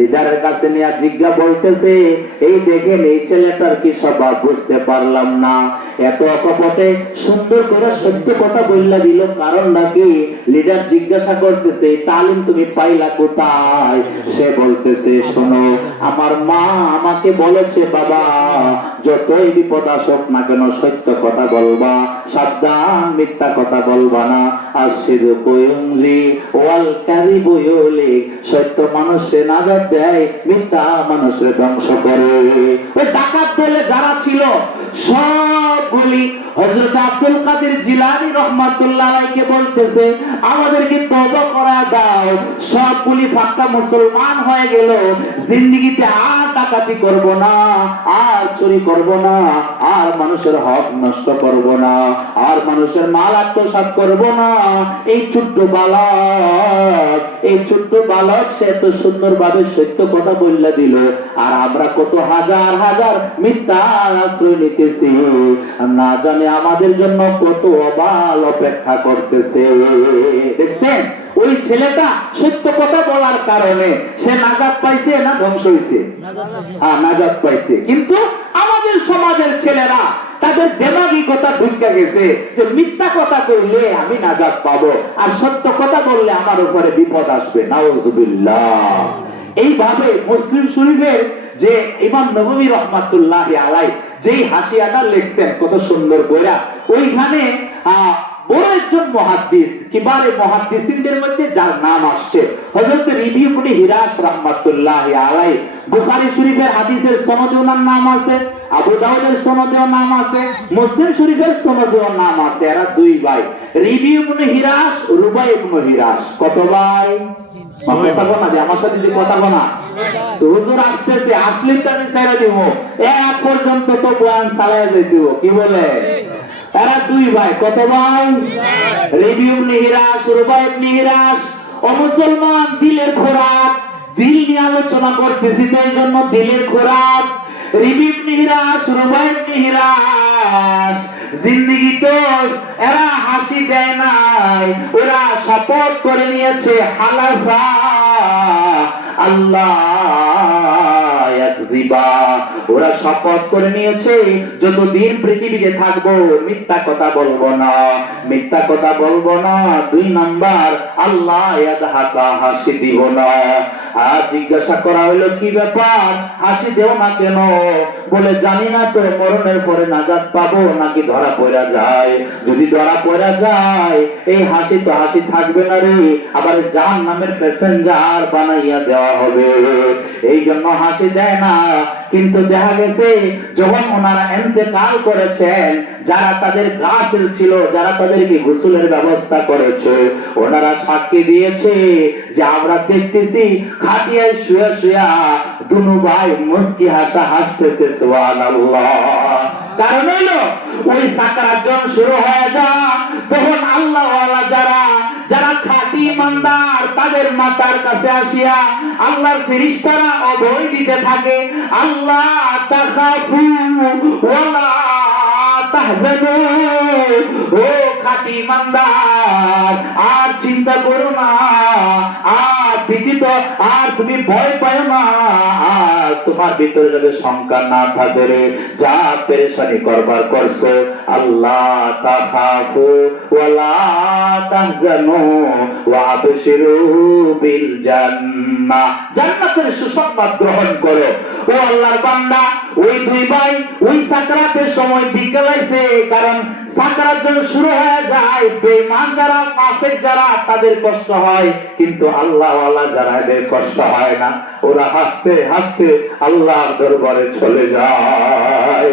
লিডারের কাছে নিয়ে জিজ্ঞা বলতেছে, এই দেখেন এই ছেলেটার কি স্বভাব, বুঝতে পারলাম না, এত অকপটে সুন্দর করে সত্য কথা বললা দিল, কারণ নাকি? লিডার জিজ্ঞাসা করতেছে, তালিম তুমি পাইলা কোথায়? সে বলতেছে, শোনো, আমার মা আমাকে বলেছে, বাবা যতই বিপদ আসুক না কেন সত্য কথা বলবা, সাবধান, মিথ্যা কথা বলবা না। আসিদকু ইউনজি ওয়াল কাযিবু ইউহলিক, সত্য মানুষকে নাজাত দেয়, মিথ্যা মানুষকে ধ্বংস করে। ওই ডাকাত দলে যারা ছিল সবগুলি হযরত আব্দুল কাদের জিলানী রাহমাতুল্লাহ আলাইহিকে বলতেছে, আমাদেরকে তওবা করা দাও, সবগুলি পাক্কা মুসলমান হয়ে গেল, জিন্দেগিতে আর ডাকাতি করব না, আর চুরি করব না, আর মানুষের হক নষ্ট করব না, আর মানুষের মাল আত্মসাৎ করব না। এই ছোট্ট বালক সে এত সুন্দরভাবে সত্য কথা বললা দিল, আর আমরা কত হাজার হাজার মিথ্যা আশ্রয় নিতেছি, না জানে আমাদের জন্য কত অবাল অপেক্ষা করতেছে। দেখছেন, ওই ছেলেটা সত্য কথা বলার কারণে সে নাজাত পাইছে না ধ্বংস হয়েছে? নাজাত পাইছে। কিন্তু আমাদের সমাজের ছেলেরা তাদের দেমাগি কথা ঢুকে গেছে যে মিথ্যা কথা কইলে আমি নাজাত পাবো, আর সত্য কথা বললে আমার উপরে বিপদ আসবে। নাউজুবিল্লাহ। এইভাবে মুসলিম শরীফের যে ইমাম নববী রাহমাতুল্লাহি আলাইহি যেই হাসিয়াটা লিখছেন কত সুন্দর কইরা, ওইখানে বড় একজন মুহাদ্দিস, কিবারে মুহাদ্দিসিনদের মধ্যে যার নাম আসছে হযরত রবি ইবনে হিরাস রাহমাতুল্লাহি আলাইহি, বুখারী শরীফের হাদিসের সনদে ওনার নাম আছে, আবু দাউদের সনদেও নাম আছে, মুসলিম শরীফের সনদেও নাম আছে। এরা দুই ভাই, রবি ইবনে হিরাস, রুবাই ইবনে হিরাস। কত ভাই? কথা বলা যায় আমার সাথে, যদি কথা বলা তো হুজুর আসতেছে, আসলে তো আমি ছেড়ে দিব, এক পর্যন্ত তো বয়ান চালায় যাইতে দিব। কি বলে? এরা দুই ভাই। কত ভাই? রবি ইবনে হিরাস, রুবাই ইবনে হিরাস। ও মুসলমান, দিলের খোরাক, দিল নিয়ে আলোচনা করতেছি তো এই জন্য দিলের খোরাক। রবি ইবনে হিরাস, রুবাই ইবনে হিরাস জিন্দেগি তো এরা হাসি দেয় নাই, ওরা শপথ করে নিয়েছে, হালাফা আল্লাহ ইয়াকযিবা, ওরা শপথ করে নিয়েছে যতদিন পৃথিবীতে থাকবো মিথ্যা কথা বলবো না, মিথ্যা কথা বলবো না। দুই নাম্বার, আল্লাহ ইয়াদহাকা, হাসি দিব না। আর জিজ্ঞাসা করা হলো, কি ব্যাপার, হাসি দেও না কেন? বলে, জানি না তো মরণের পরে নাজাত পাবো নাকি ধরা পড়া যায়। যদি ধরা পড়া যায় এই হাসি তো হাসি থাকবে না রে, আবার জাহান্নামের প্যাসেঞ্জার বানাইয়া দেওয়া হবে, এই জন্য হাসি দেয় না। কিন্তু দেখা গেছে যখন ওনারা ইন্তেকাল করেছেন, যারা তাদের গাছের ছিল, যারা তাদেরকে গোসলের ব্যবস্থা করেছে, ওনারা সাক্ষী দিয়েছে যে আমরা দেখতেছি খাটিয়ায় শুয়ে শুয়ে দুনু ভাই মুস্কি হাসা হাসতেছে, সুবহানাল্লাহ। কারণ হলো ওই সাকারাত যখন শুরু হয়ে যায়, তখন আল্লাহ ওয়ালা যারা খাঁটি ইমানদার তাদের মাথার কাছে আসিয়া আল্লাহর ফেরেশতারা অভয় দিতে থাকে, আল্লাহ তাখাফু ওয়ালা তাহজানু, ও খাঁটি ইমানদার আর চিন্তা করো না, আর ব্যতীত আর তুমি ভয় পাও না, আর তোমার ভিতরে যাতে শঙ্কা না থাকে রে, যা পেরেশানি করবার করছো, আল্লাহ তাখাফু ওয়ালা তাহজানু ওয়া আবশিরু বিল জান্নাহ, জান্নাতের সুসংবাদ গ্রহণ করো। ও আল্লাহর বান্দা, ওই দুই ভাই ওই সাকরাতের সময় বিকেলাইছে, কারণ সাকরাত যখন শুরু হয়ে যায় বেঈমান যারা, ফাসিক যারা, তাদের কষ্ট হয়, কিন্তু আল্লাহ ওয়ালা যারা, এদের কষ্ট হয় না, ওরা হাসতে হাসতে আল্লাহর দরবারে চলে যায়।